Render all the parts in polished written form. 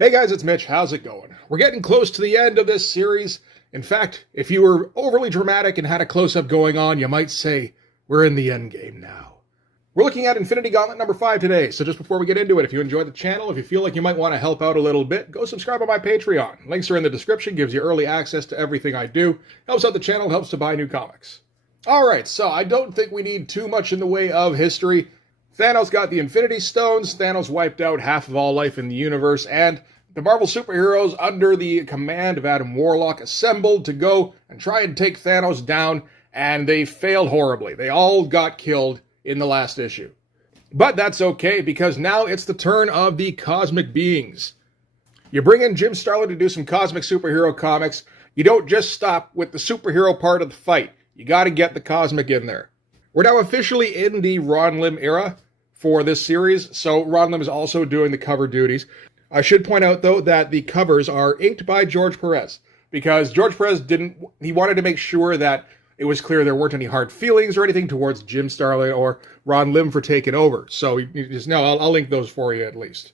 Hey guys, it's Mitch. How's it going? We're getting close to the end of this series. In fact, if you were overly dramatic and had a close-up going on, you might say, we're in the end game now. We're looking at Infinity Gauntlet number 5 today, so just before we get into it, if you enjoyed the channel, if you feel like you might want to help out a little bit, go subscribe on my Patreon. Links are in the description, gives you early access to everything I do, helps out the channel, helps to buy new comics. Alright, so I don't think we need too much in the way of history. Thanos got the Infinity Stones, Thanos wiped out half of all life in the universe, and the Marvel superheroes, under the command of Adam Warlock, assembled to go and try and take Thanos down, and they failed horribly. They all got killed in the last issue. But that's okay, because now it's the turn of the cosmic beings. You bring in Jim Starlin to do some cosmic superhero comics. You don't just stop with the superhero part of the fight. You gotta get the cosmic in there. We're now officially in the Ron Lim era for this series, so Ron Lim is also doing the cover duties. I should point out, though, that the covers are inked by George Perez, because George Perez he wanted to make sure that it was clear there weren't any hard feelings or anything towards Jim Starlin or Ron Lim for taking over. So you just know, I'll link those for you at least.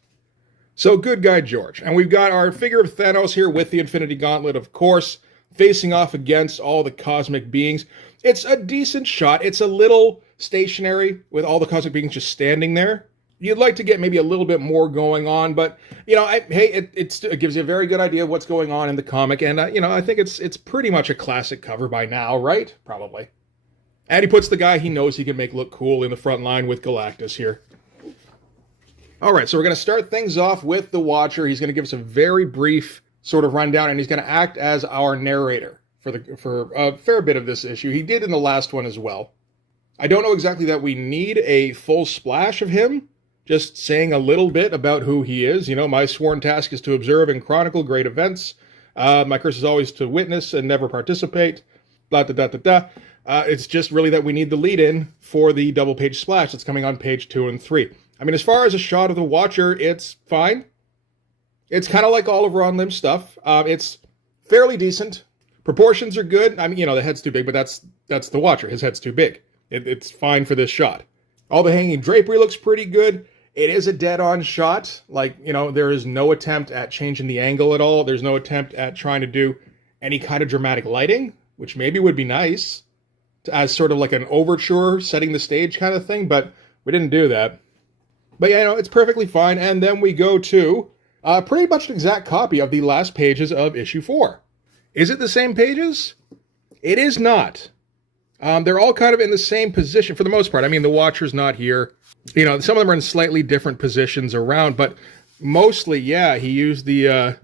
So good guy, George. And we've got our figure of Thanos here with the Infinity Gauntlet, of course, facing off against all the cosmic beings. It's a decent shot. It's a little stationary with all the cosmic beings just standing there. You'd like to get maybe a little bit more going on, but, you know, it gives you a very good idea of what's going on in the comic, and, you know, I think it's pretty much a classic cover by now, right? Probably. And he puts the guy he knows he can make look cool in the front line with Galactus here. Alright, so we're going to start things off with the Watcher. He's going to give us a very brief sort of rundown, and he's going to act as our narrator for a fair bit of this issue. He did in the last one as well. I don't know exactly that we need a full splash of him, just saying a little bit about who he is. You know, my sworn task is to observe and chronicle great events. My curse is always to witness and never participate. Blah, da, da, da, da. It's just really that we need the lead-in for the double-page splash that's coming on page 2 and 3. I mean, as far as a shot of the Watcher, it's fine. It's kind of like all of Ron Lim's stuff. It's fairly decent. Proportions are good. I mean, you know, the head's too big, but that's the Watcher. His head's too big. It's fine for this shot. All the hanging drapery looks pretty good. It is a dead-on shot. Like, you know, there is no attempt at changing the angle at all. There's no attempt at trying to do any kind of dramatic lighting, which maybe would be nice, as sort of like an overture, setting the stage kind of thing, but we didn't do that. But yeah, you know, it's perfectly fine. And then we go to pretty much an exact copy of the last pages of issue 4. Is it the same pages? It is not. They're all kind of in the same position for the most part. I mean, the Watcher's not here. You know, some of them are in slightly different positions around, but mostly, yeah, he used the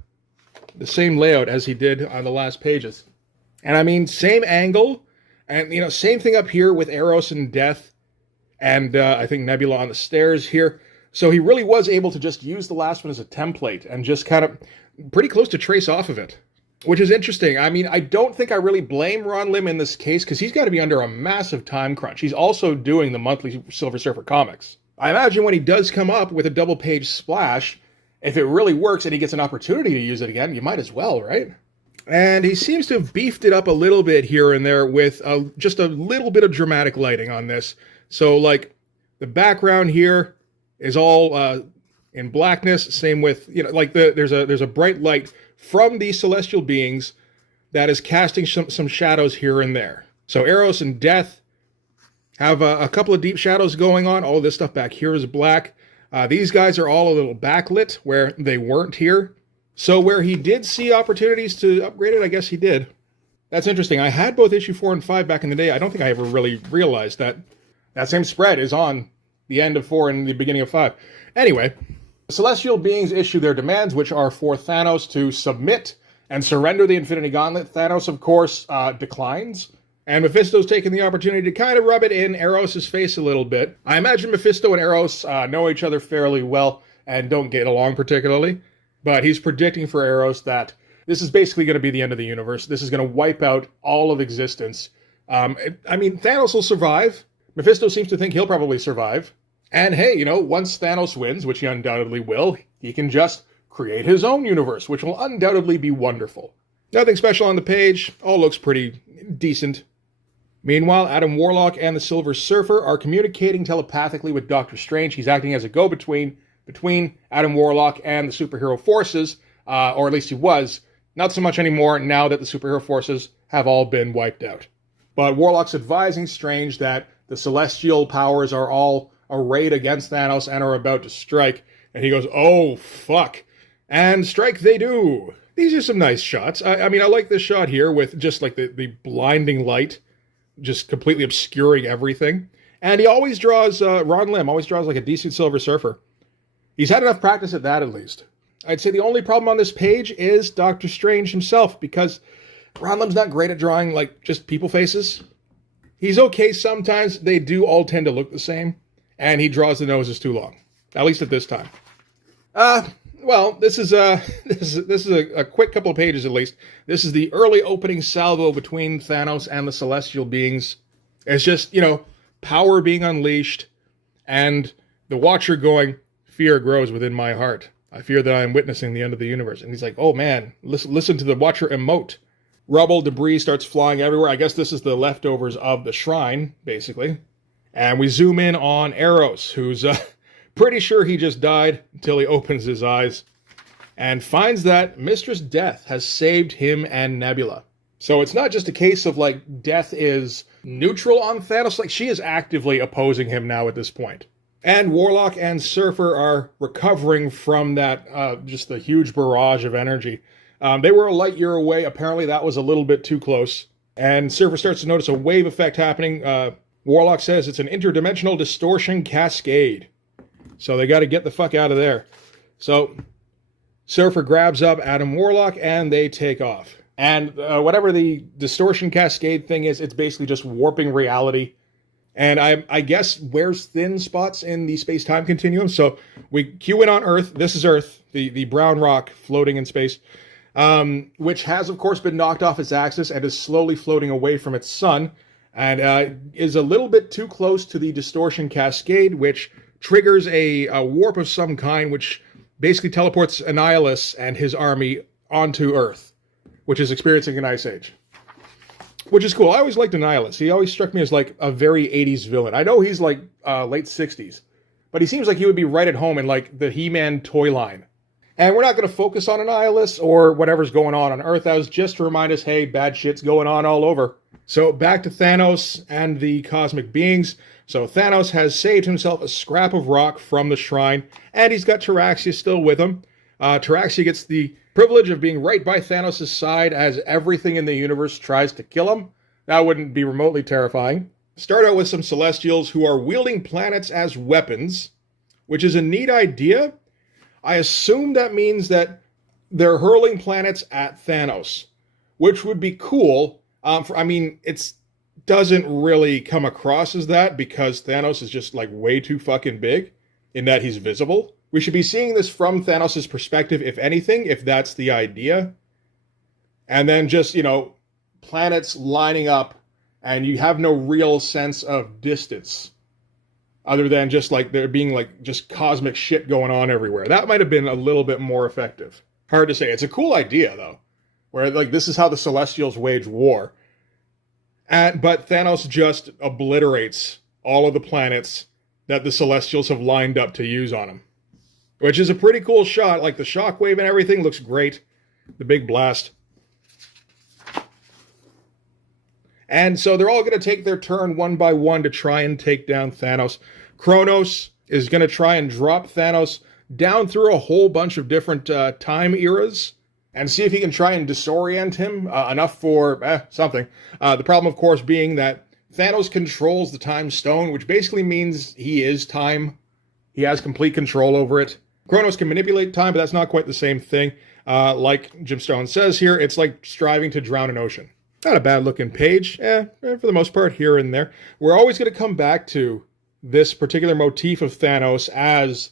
same layout as he did on the last pages. And I mean, same angle, and, you know, same thing up here with Eros and Death, and I think Nebula on the stairs here. So he really was able to just use the last one as a template and just kind of pretty close to trace off of it. Which is interesting. I mean, I don't think I really blame Ron Lim in this case, because he's got to be under a massive time crunch. He's also doing the monthly Silver Surfer comics. I imagine when he does come up with a double-page splash, if it really works and he gets an opportunity to use it again, you might as well, right? And he seems to have beefed it up a little bit here and there with just a little bit of dramatic lighting on this. So, like, the background here is all in blackness. Same with, you know, like there's a bright light from the celestial beings that is casting some shadows here and there. So Eros and Death have a couple of deep shadows going on. All this stuff back here is black. These guys are all a little backlit where they weren't here. So where he did see opportunities to upgrade it, I guess he did. That's interesting. I had both issue 4 and 5 back in the day. I don't think I ever really realized that that same spread is on the end of 4 and the beginning of 5. Anyway, the celestial beings issue their demands, which are for Thanos to submit and surrender the Infinity Gauntlet. Thanos, of course, declines, and Mephisto's taken the opportunity to kind of rub it in Eros' face a little bit. I imagine Mephisto and Eros know each other fairly well and don't get along particularly, but he's predicting for Eros that this is basically going to be the end of the universe. This is going to wipe out all of existence. I mean, Thanos will survive. Mephisto seems to think he'll probably survive. And hey, you know, once Thanos wins, which he undoubtedly will, he can just create his own universe, which will undoubtedly be wonderful. Nothing special on the page, all looks pretty decent. Meanwhile, Adam Warlock and the Silver Surfer are communicating telepathically with Doctor Strange. He's acting as a go-between between Adam Warlock and the superhero forces, or at least he was. Not so much anymore now that the superhero forces have all been wiped out. But Warlock's advising Strange that the celestial powers are all arrayed against Thanos and are about to strike. And he goes, oh, fuck. And strike they do. These are some nice shots. I mean, I like this shot here with just like the blinding light just completely obscuring everything. And he always draws, Ron Lim always draws like a decent Silver Surfer. He's had enough practice at that, at least. I'd say the only problem on this page is Doctor Strange himself, because Ron Lim's not great at drawing, like, just people faces. He's okay sometimes. They do all tend to look the same. And he draws the noses too long. At least at this time. Well, this is a quick couple of pages at least. This is the early opening salvo between Thanos and the celestial beings. It's just, you know, power being unleashed, and the Watcher going, fear grows within my heart. I fear that I am witnessing the end of the universe. And he's like, oh man, listen to the Watcher emote. Rubble, debris starts flying everywhere. I guess this is the leftovers of the shrine, basically. And we zoom in on Eros, who's pretty sure he just died until he opens his eyes and finds that Mistress Death has saved him and Nebula. So it's not just a case of, like, Death is neutral on Thanos. Like, she is actively opposing him now at this point. And Warlock and Surfer are recovering from that, just the huge barrage of energy. They were a light year away. Apparently that was a little bit too close. And Surfer starts to notice a wave effect happening. Warlock says it's an interdimensional distortion cascade. So they got to get the fuck out of there. So Surfer grabs up Adam Warlock and they take off. And whatever the distortion cascade thing is, it's basically just warping reality. And I guess wears thin spots in the space-time continuum. So we cue in on Earth. This is Earth, the brown rock floating in space, which has, of course, been knocked off its axis and is slowly floating away from its sun, and is a little bit too close to the distortion cascade, which triggers a warp of some kind, which basically teleports Annihilus and his army onto Earth, which is experiencing an ice age. Which is cool. I always liked Annihilus. He always struck me as, like, a very 80s villain. I know he's, like, late 60s. But he seems like he would be right at home in, like, the He-Man toy line. And we're not going to focus on Annihilus or whatever's going on Earth. That was just to remind us, hey, bad shit's going on all over. So back to Thanos and the cosmic beings. So Thanos has saved himself a scrap of rock from the shrine. And he's got Taraxia still with him. Taraxia gets the privilege of being right by Thanos' side as everything in the universe tries to kill him. That wouldn't be remotely terrifying. Start out with some Celestials who are wielding planets as weapons, which is a neat idea. I assume that means that they're hurling planets at Thanos, which would be cool. It doesn't really come across as that because Thanos is just, like, way too fucking big in that he's visible. We should be seeing this from Thanos' perspective, if anything, if that's the idea. And then just, you know, planets lining up, and you have no real sense of distance, other than just, like, there being, like, just cosmic shit going on everywhere. That might have been a little bit more effective. Hard to say. It's a cool idea, though, where, like, this is how the Celestials wage war. But Thanos just obliterates all of the planets that the Celestials have lined up to use on him. Which is a pretty cool shot. Like, the shockwave and everything looks great. The big blast. And so they're all going to take their turn one by one to try and take down Thanos. Kronos is going to try and drop Thanos down through a whole bunch of different time eras and see if he can try and disorient him enough for something. The problem, of course, being that Thanos controls the Time Stone, which basically means he is time. He has complete control over it. Kronos can manipulate time, but that's not quite the same thing. Like Jim Stone says here, it's like striving to drown an ocean. Not a bad-looking page, for the most part, here and there. We're always going to come back to this particular motif of Thanos as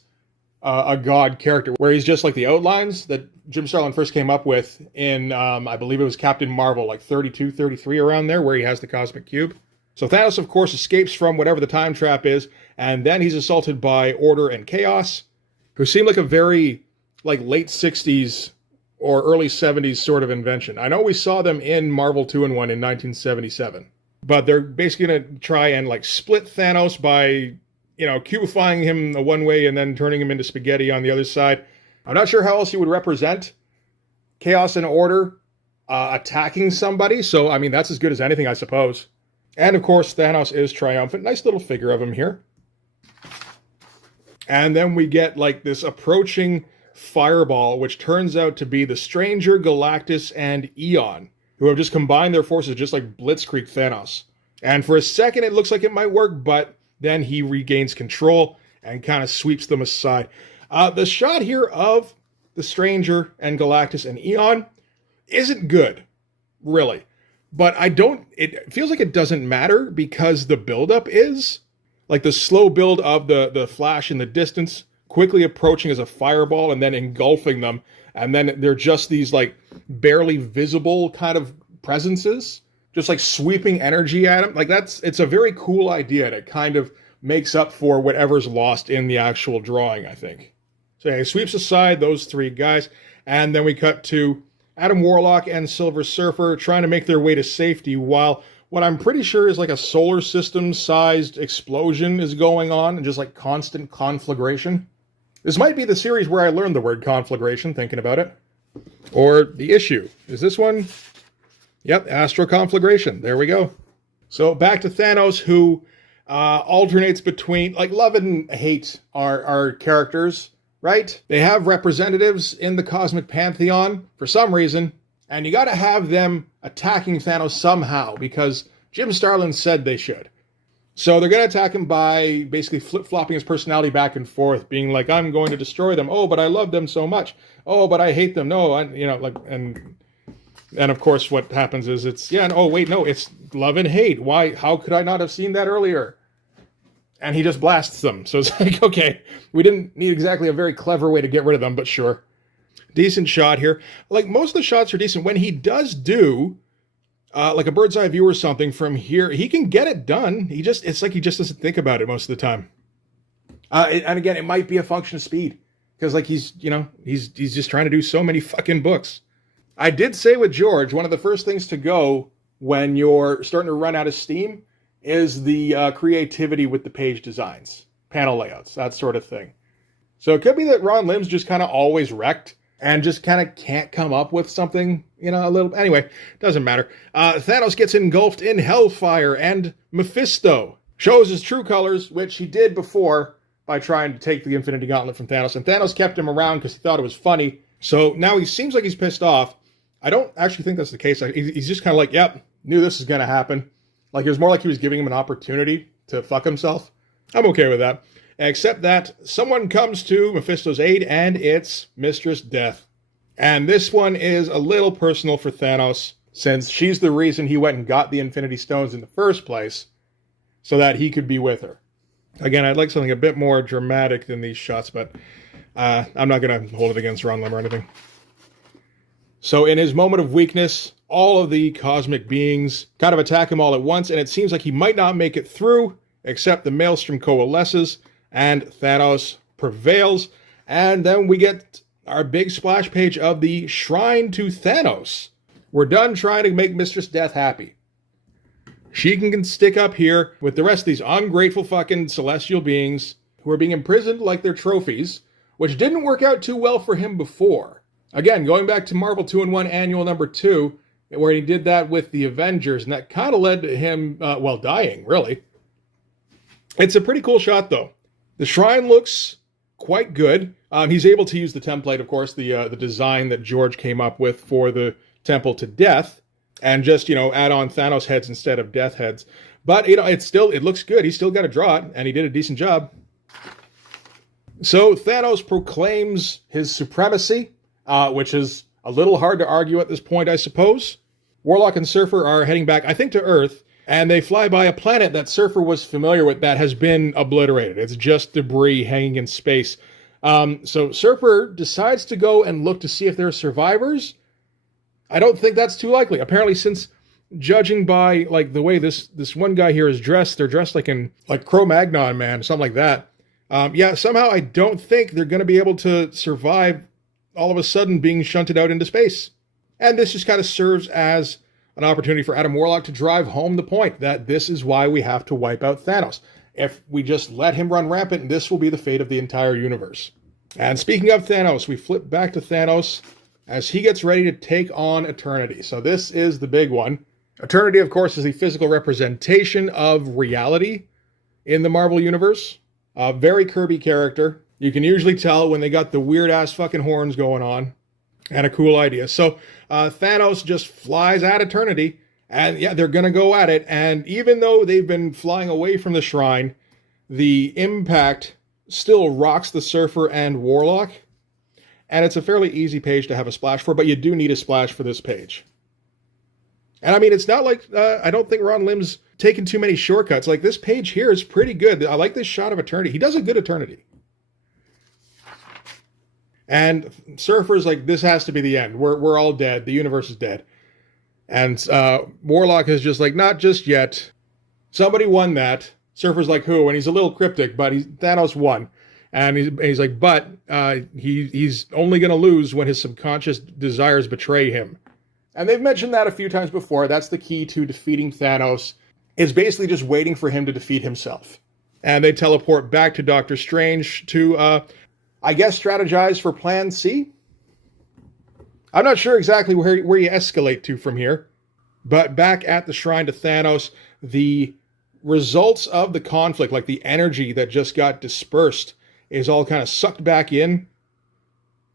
a god character, where he's just like the outlines that Jim Starlin first came up with in, I believe it was Captain Marvel, like 32, 33, around there, where he has the cosmic cube. So Thanos, of course, escapes from whatever the time trap is, and then he's assaulted by Order and Chaos, who seem like a very, like, late 60s or early 70s sort of invention. I know we saw them in Marvel 2-in-1 in 1977. But they're basically going to try and, like, split Thanos by cubifying him one way and then turning him into spaghetti on the other side. I'm not sure how else you would represent chaos and order attacking somebody. So, I mean, that's as good as anything, I suppose. And, of course, Thanos is triumphant. Nice little figure of him here. And then we get, like, this approaching fireball, which turns out to be the Stranger, Galactus, and Eon, who have just combined their forces just like Blitzkrieg Thanos. And for a second, it looks like it might work, but then he regains control and kind of sweeps them aside. The shot here of the Stranger and Galactus and Eon isn't good, really. But it feels like it doesn't matter because the buildup is. Like the slow build of the Flash in the distance, quickly approaching as a fireball and then engulfing them. And then they're just these like barely visible kind of presences, just like sweeping energy at them. Like it's a very cool idea. And it kind of makes up for whatever's lost in the actual drawing, I think. So yeah, he sweeps aside those three guys. And then we cut to Adam Warlock and Silver Surfer trying to make their way to safety while what I'm pretty sure is like a solar system-sized explosion is going on and just like constant conflagration. This might be the series where I learned the word conflagration, thinking about it. Or the issue. Is this one? Yep, astroconflagration. There we go. So back to Thanos, who alternates between, like, love and hate are characters, right? They have representatives in the cosmic pantheon for some reason. And you got to have them attacking Thanos somehow, because Jim Starlin said they should. So they're going to attack him by basically flip-flopping his personality back and forth, being like, I'm going to destroy them. Oh, but I love them so much. Oh, but I hate them. No, and of course what happens is it's love and hate. Why? How could I not have seen that earlier? And he just blasts them. So it's like, okay, we didn't need exactly a very clever way to get rid of them, but sure. Decent shot here. Like, most of the shots are decent. When he does do, like a bird's eye view or something from here, he can get it done. It's like he just doesn't think about it most of the time. And again, it might be a function of speed. Because, like, he's just trying to do so many fucking books. I did say with George, one of the first things to go when you're starting to run out of steam is the creativity with the page designs, panel layouts, that sort of thing. So it could be that Ron Lim's just kind of always wrecked and just kind of can't come up with something, a little... Anyway, doesn't matter. Thanos gets engulfed in hellfire, and Mephisto shows his true colors, which he did before by trying to take the Infinity Gauntlet from Thanos. And Thanos kept him around because he thought it was funny. So now he seems like he's pissed off. I don't actually think that's the case. He's just kind of like, yep, knew this was going to happen. Like, it was more like he was giving him an opportunity to fuck himself. I'm okay with that. Except that someone comes to Mephisto's aid, and it's Mistress Death. And this one is a little personal for Thanos, since she's the reason he went and got the Infinity Stones in the first place, so that he could be with her. Again, I'd like something a bit more dramatic than these shots, but I'm not going to hold it against Ron Lim or anything. So in his moment of weakness, all of the cosmic beings kind of attack him all at once, and it seems like he might not make it through, except the Maelstrom coalesces, and Thanos prevails. And then we get our big splash page of the Shrine to Thanos. We're done trying to make Mistress Death happy. She can stick up here with the rest of these ungrateful fucking celestial beings who are being imprisoned like they're trophies, which didn't work out too well for him before. Again, going back to Marvel 2-in-1 Annual number 2, where he did that with the Avengers, and that kind of led to him, dying, really. It's a pretty cool shot, though. The shrine looks quite good. He's able to use the template, of course, the design that George came up with for the Temple to Death, and just, add on Thanos heads instead of Death heads. But, it looks good. He's still got to draw it, and he did a decent job. So Thanos proclaims his supremacy, which is a little hard to argue at this point, I suppose. Warlock and Surfer are heading back, I think, to Earth, and they fly by a planet that Surfer was familiar with that has been obliterated. It's just debris hanging in space. So Surfer decides to go and look to see if there are survivors. I don't think that's too likely. Apparently, since judging by like the way this one guy here is dressed, they're dressed like Cro-Magnon man, something like that. Somehow I don't think they're going to be able to survive all of a sudden being shunted out into space. And this just kind of serves as an opportunity for Adam Warlock to drive home the point that this is why we have to wipe out Thanos. if we just let him run rampant, this will be the fate of the entire universe. And speaking of Thanos, we flip back to Thanos as he gets ready to take on Eternity. So this is the big one. Eternity, of course, is the physical representation of reality in the Marvel Universe. A very Kirby character. You can usually tell when they got the weird-ass fucking horns going on. And a cool idea. So Thanos just flies at Eternity. And yeah, they're going to go at it. And even though they've been flying away from the shrine, the impact still rocks the Surfer and Warlock. And it's a fairly easy page to have a splash for, but you do need a splash for this page. And I mean, it's not like, I don't think Ron Lim's taking too many shortcuts. Like, this page here is pretty good. I like this shot of Eternity. He does a good Eternity. And Surfer's like, this has to be the end. We're all dead. The universe is dead. And Warlock is just like, not just yet. Somebody won that. Surfer's like, who? And he's a little cryptic, but Thanos won. And he's like, but he's only going to lose when his subconscious desires betray him. And they've mentioned that a few times before. That's the key to defeating Thanos, is basically just waiting for him to defeat himself. And they teleport back to Doctor Strange to, I guess, strategize for Plan C? I'm not sure exactly where you escalate to from here. But back at the shrine to Thanos, the results of the conflict, like the energy that just got dispersed, is all kind of sucked back in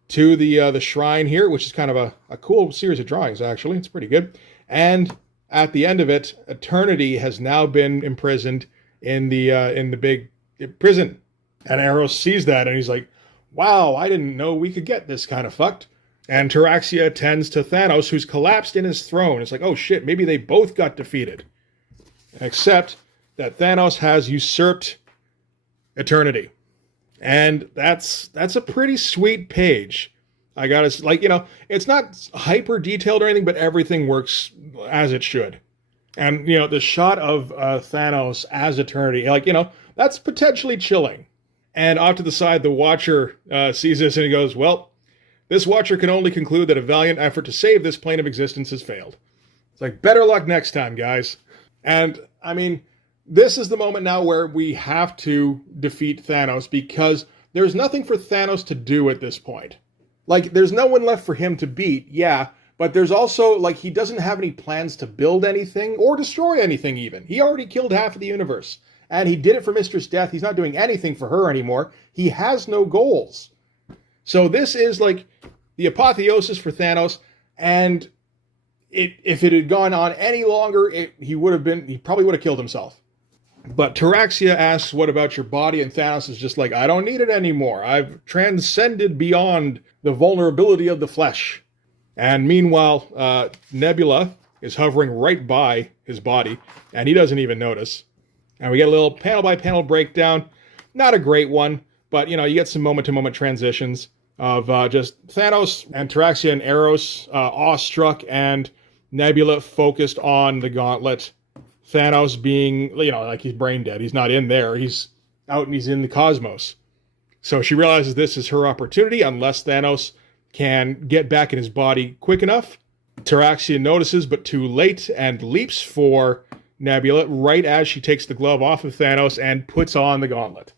to the shrine here, which is kind of a cool series of drawings, actually. It's pretty good. And at the end of it, Eternity has now been imprisoned in the big prison. And Arrow sees that, and he's like, wow, I didn't know we could get this kind of fucked. And Taraxia attends to Thanos, who's collapsed in his throne. It's like, oh shit, maybe they both got defeated. Except that Thanos has usurped Eternity. And that's a pretty sweet page. I gotta, like, you know, it's not hyper detailed or anything, but everything works as it should. And, you know, the shot of Thanos as Eternity, like, you know, that's potentially chilling. And off to the side, the Watcher sees this and he goes, well, this Watcher can only conclude that a valiant effort to save this plane of existence has failed. It's like, better luck next time, guys. And, I mean, this is the moment now where we have to defeat Thanos, because there's nothing for Thanos to do at this point. Like, there's no one left for him to beat, yeah, but there's also, like, he doesn't have any plans to build anything or destroy anything even. He already killed half of the universe. And he did it for Mistress Death. He's not doing anything for her anymore. He has no goals. So this is, like, the apotheosis for Thanos, and if it had gone on any longer, he probably would have killed himself. But Taraxia asks, what about your body? And Thanos is just like, I don't need it anymore. I've transcended beyond the vulnerability of the flesh. And meanwhile, Nebula is hovering right by his body, and he doesn't even notice. And we get a little panel-by-panel breakdown. Not a great one, but, you know, you get some moment-to-moment transitions of just Thanos and Taraxia and Eros awestruck, and Nebula focused on the gauntlet. Thanos being, you know, like, he's brain dead. He's not in there. He's out and he's in the cosmos. So she realizes this is her opportunity, unless Thanos can get back in his body quick enough. Taraxia notices, but too late, and leaps for Nebula right as she takes the glove off of Thanos and puts on the gauntlet,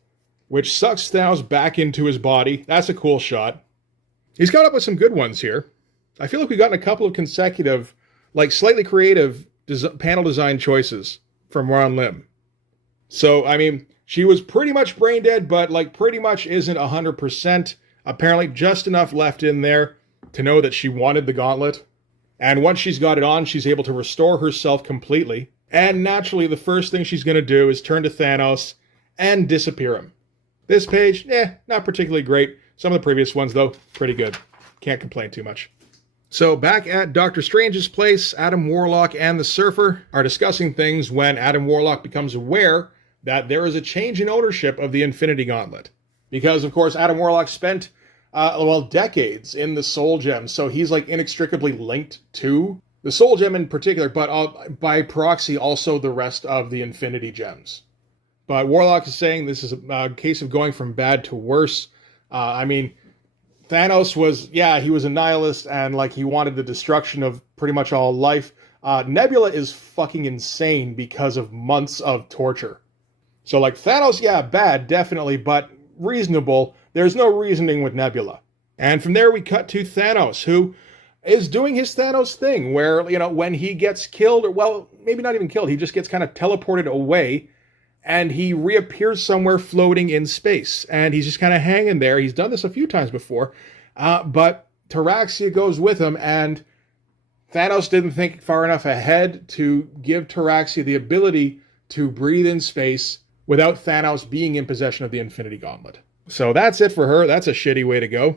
which sucks Thanos back into his body. That's a cool shot. He's got up with some good ones here. I feel like we've gotten a couple of consecutive, like, slightly creative panel design choices from Ron Lim. So, I mean, she was pretty much brain dead, but, like, pretty much isn't 100%. Apparently just enough left in there to know that she wanted the gauntlet. And once she's got it on, she's able to restore herself completely. And naturally, the first thing she's going to do is turn to Thanos and disappear him. This page, not particularly great. Some of the previous ones, though, pretty good. Can't complain too much. So back at Doctor Strange's place, Adam Warlock and the Surfer are discussing things when Adam Warlock becomes aware that there is a change in ownership of the Infinity Gauntlet. Because, of course, Adam Warlock spent, decades in the Soul Gem, so he's, like, inextricably linked to the Soul Gem in particular, but by proxy also the rest of the Infinity Gems. But Warlock is saying this is a case of going from bad to worse. I mean, Thanos was, he was a nihilist, and, like, he wanted the destruction of pretty much all life. Nebula is fucking insane because of months of torture. So like Thanos, yeah, bad, definitely, but reasonable. There's no reasoning with Nebula. And from there we cut to Thanos, who is doing his Thanos thing where, you know, when he gets killed, or well, maybe not even killed, he just gets kind of teleported away and he reappears somewhere floating in space. And he's just kind of hanging there. He's done this a few times before, but Taraxia goes with him, and Thanos didn't think far enough ahead to give Taraxia the ability to breathe in space without Thanos being in possession of the Infinity Gauntlet. So that's it for her. That's a shitty way to go.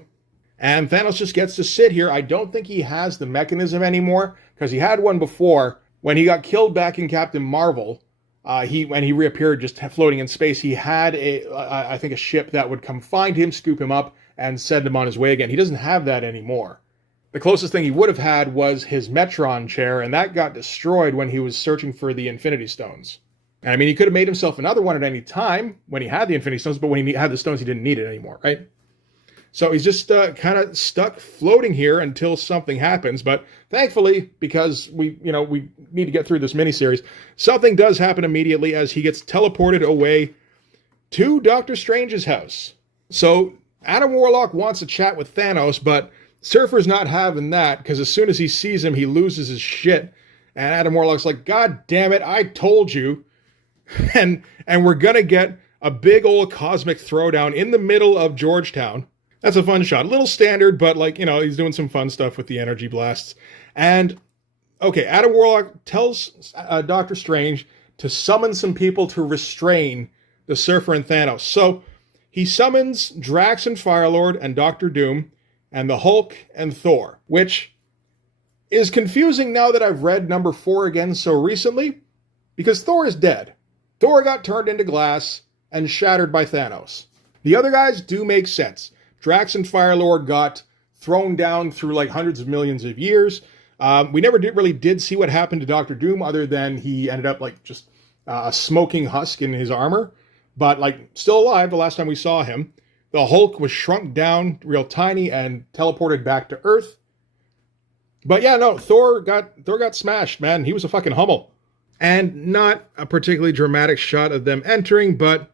And Thanos just gets to sit here. I don't think he has the mechanism anymore, because he had one before. When he got killed back in Captain Marvel, when he reappeared just floating in space, he had I think a ship that would come find him, scoop him up, and send him on his way again. He doesn't have that anymore. The closest thing he would have had was his Metron chair, and that got destroyed when he was searching for the Infinity Stones. And I mean, he could have made himself another one at any time when he had the Infinity Stones, but when he had the stones, he didn't need it anymore, right? So he's just kind of stuck floating here until something happens. But thankfully, because we need to get through this miniseries, something does happen immediately as he gets teleported away to Doctor Strange's house. So Adam Warlock wants to chat with Thanos, but Surfer's not having that, because as soon as he sees him, he loses his shit. And Adam Warlock's like, God damn it, I told you. And we're gonna get a big old cosmic throwdown in the middle of Georgetown. That's a fun shot. A little standard, but like, you know, he's doing some fun stuff with the energy blasts. And, okay, Adam Warlock tells Doctor Strange to summon some people to restrain the Surfer and Thanos. So he summons Drax and Firelord and Doctor Doom and the Hulk and Thor, which is confusing now that I've read number 4 again so recently, because Thor is dead. Thor got turned into glass and shattered by Thanos. The other guys do make sense. Drax and Firelord got thrown down through like hundreds of millions of years. We never really did see what happened to Doctor Doom, other than he ended up like just a smoking husk in his armor, but like still alive the last time we saw him. The Hulk was shrunk down real tiny and teleported back to Earth. But yeah, no, Thor got smashed, man. He was a fucking Hummel. And not a particularly dramatic shot of them entering, but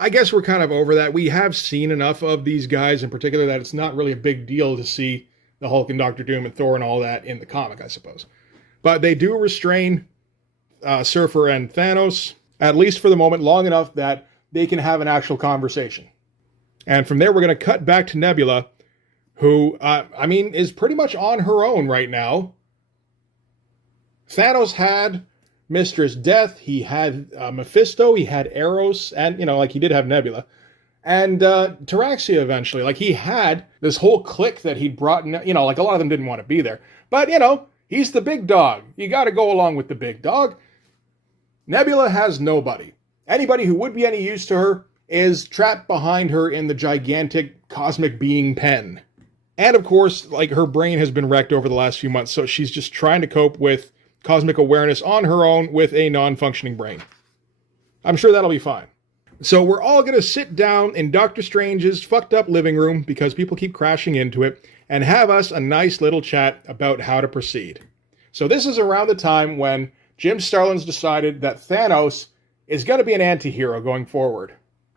I guess we're kind of over that. We have seen enough of these guys in particular that it's not really a big deal to see the Hulk and Doctor Doom and Thor and all that in the comic, I suppose. But they do restrain Surfer and Thanos, at least for the moment, long enough that they can have an actual conversation. And from there, we're going to cut back to Nebula, who, is pretty much on her own right now. Thanos had Mistress Death, he had Mephisto, he had Eros, and, he did have Nebula. And Taraxia eventually. Like, he had this whole clique that he'd brought in, a lot of them didn't want to be there. But, he's the big dog. You got to go along with the big dog. Nebula has nobody. Anybody who would be any use to her is trapped behind her in the gigantic cosmic being pen. And of course, her brain has been wrecked over the last few months, so she's just trying to cope with cosmic awareness on her own with a non-functioning brain. I'm sure that'll be fine. So we're all going to sit down in Doctor Strange's fucked up living room, because people keep crashing into it, and have us a nice little chat about how to proceed. So this is around the time when Jim Starlin's decided that Thanos is going to be an anti-hero going forward,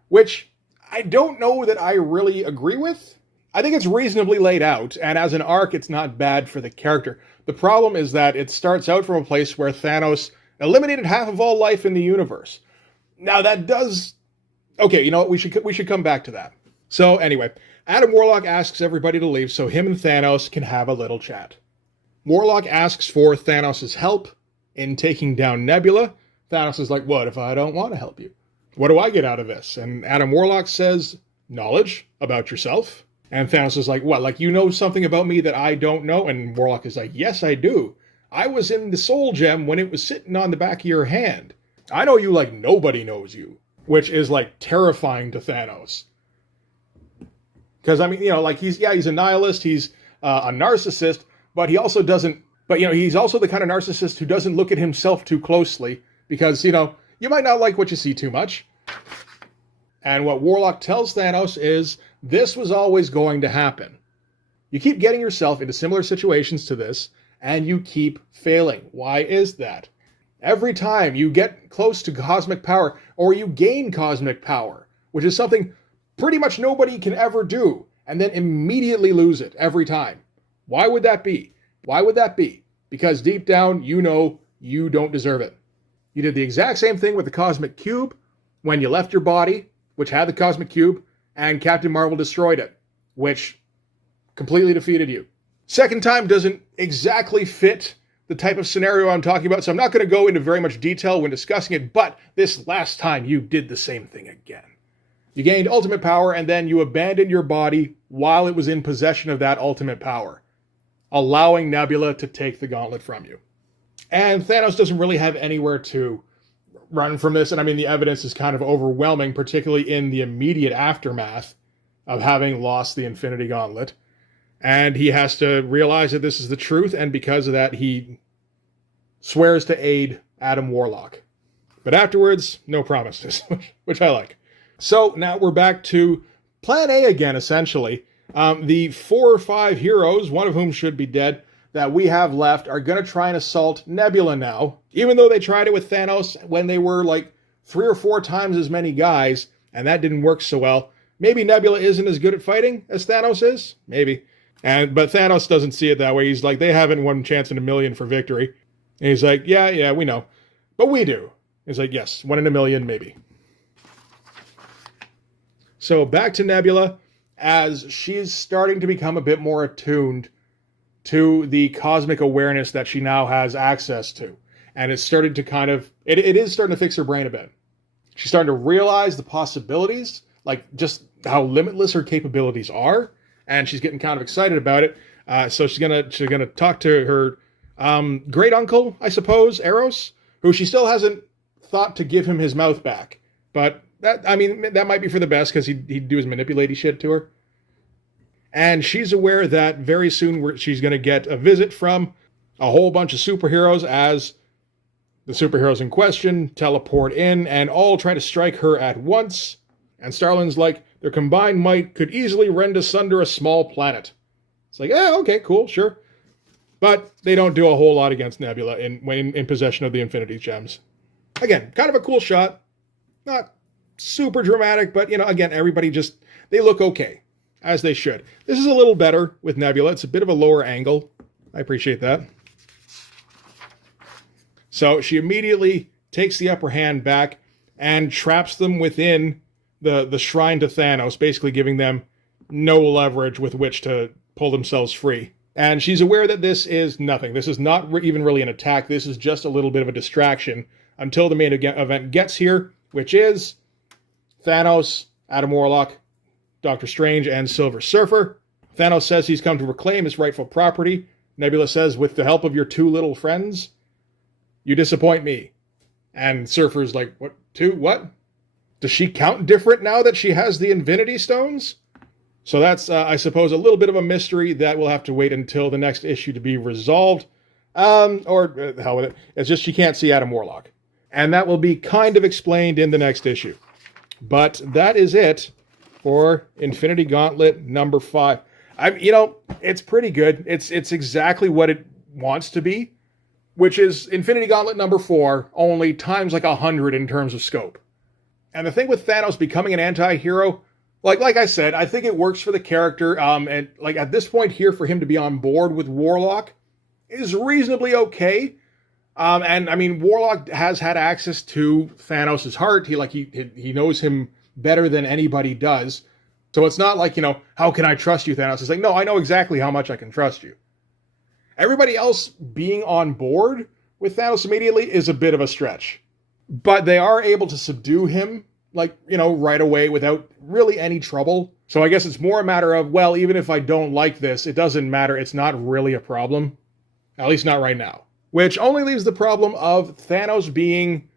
which I don't know that I really agree with. I think it's reasonably laid out, and as an arc, it's not bad for the character. The problem is that it starts out from a place where Thanos eliminated half of all life in the universe. Now that does... Okay, you know what? We should come back to that. So anyway, Adam Warlock asks everybody to leave so him and Thanos can have a little chat. Warlock asks for Thanos' help in taking down Nebula. Thanos is like, what if I don't want to help you? What do I get out of this? And Adam Warlock says, knowledge about yourself. And Thanos is like, what, like you know something about me that I don't know? And Warlock is like, yes, I do. I was in the Soul Gem when it was sitting on the back of your hand. I know you like nobody knows you, which is like terrifying to Thanos. Because, he's a nihilist, he's a narcissist, but he also doesn't, he's also the kind of narcissist who doesn't look at himself too closely, because, you might not like what you see too much. And what Warlock tells Thanos is, this was always going to happen. You keep getting yourself into similar situations to this, and you keep failing. Why is that? Every time you get close to cosmic power, or you gain cosmic power, which is something pretty much nobody can ever do, and then immediately lose it every time. Why would that be? Why would that be? Because deep down, you know you don't deserve it. You did the exact same thing with the Cosmic Cube when you left your body, which had the Cosmic Cube, and Captain Marvel destroyed it, which completely defeated you. Second time doesn't exactly fit the type of scenario I'm talking about, so I'm not going to go into very much detail when discussing it, but this last time you did the same thing again. You gained ultimate power, and then you abandoned your body while it was in possession of that ultimate power, allowing Nebula to take the gauntlet from you. And Thanos doesn't really have anywhere to run from this, and I mean, the evidence is kind of overwhelming, particularly in the immediate aftermath of having lost the Infinity Gauntlet. And he has to realize that this is the truth, and because of that, he swears to aid Adam Warlock. But afterwards, no promises, which I like. So now we're back to Plan A again, essentially. The 4 or 5 heroes, one of whom should be dead, that we have left are going to try and assault Nebula now. Even though they tried it with Thanos when they were like 3 or 4 times as many guys, and that didn't work so well. Maybe Nebula isn't as good at fighting as Thanos is. Maybe. But Thanos doesn't see it that way. He's like, they haven't 1 chance in a million for victory. And he's like, yeah, we know. But we do. He's like, yes, 1 in a million, maybe. So back to Nebula, as she's starting to become a bit more attuned to the cosmic awareness that she now has access to. And it's starting to kind of, it is starting to fix her brain a bit. She's starting to realize the possibilities, like just how limitless her capabilities are. And she's getting kind of excited about it. So she's gonna talk to her great uncle, I suppose, Eros, who she still hasn't thought to give him his mouth back. But that might be for the best, because he'd do his manipulating shit to her. And she's aware that very soon she's going to get a visit from a whole bunch of superheroes, as the superheroes in question teleport in and all try to strike her at once. And Starlin's like, their combined might could easily rend asunder a small planet. It's like, okay, cool, sure. But they don't do a whole lot against Nebula in possession of the Infinity Gems. Again, kind of a cool shot. Not super dramatic, but, again, everybody they look okay, as they should. This is a little better with Nebula. It's a bit of a lower angle. I appreciate that. So she immediately takes the upper hand back and traps them within the shrine to Thanos, basically giving them no leverage with which to pull themselves free. And she's aware that this is nothing. This is not even really an attack. This is just a little bit of a distraction until the main event gets here, which is Thanos, Adam Warlock, Doctor Strange, and Silver Surfer. Thanos says he's come to reclaim his rightful property. Nebula says, with the help of your 2 little friends, you disappoint me. And Surfer's like, what? 2? What? Does she count different now that she has the Infinity Stones? So that's, I suppose, a little bit of a mystery that we'll have to wait until the next issue to be resolved. Or, hell with it. It's just she can't see Adam Warlock. And that will be kind of explained in the next issue. But that is it for Infinity Gauntlet number 5. It's pretty good. It's exactly what it wants to be, which is Infinity Gauntlet number 4, only times like 100 in terms of scope. And the thing with Thanos becoming an anti-hero, like I said, I think it works for the character. And like at this point here, for him to be on board with Warlock is reasonably okay. And I mean, Warlock has had access to Thanos' heart. He knows him better than anybody does. So it's not like, how can I trust you, Thanos? It's like, no, I know exactly how much I can trust you. Everybody else being on board with Thanos immediately is a bit of a stretch. But they are able to subdue him, right away without really any trouble. So I guess it's more a matter of, well, even if I don't like this, it doesn't matter. It's not really a problem. At least not right now. Which only leaves the problem of Thanos being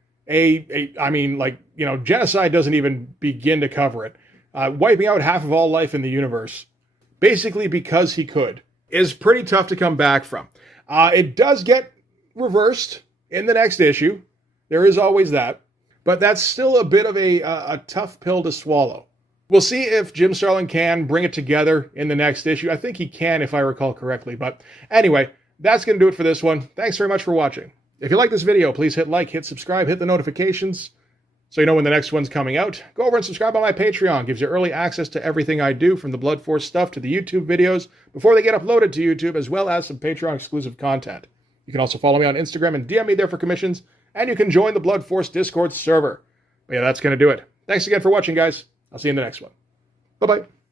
genocide doesn't even begin to cover it. Wiping out half of all life in the universe, basically because he could, is pretty tough to come back from. It does get reversed in the next issue. There is always that. But that's still a bit of a tough pill to swallow. We'll see if Jim Starlin can bring it together in the next issue. I think he can, if I recall correctly. But anyway, that's going to do it for this one. Thanks very much for watching. If you like this video, please hit like, hit subscribe, hit the notifications so you know when the next one's coming out. Go over and subscribe on my Patreon. Gives you early access to everything I do, from the Blood Force stuff to the YouTube videos before they get uploaded to YouTube, as well as some Patreon exclusive content. You can also follow me on Instagram and DM me there for commissions, and you can join the Blood Force Discord server. But yeah, that's going to do it. Thanks again for watching, guys. I'll see you in the next one. Bye-bye.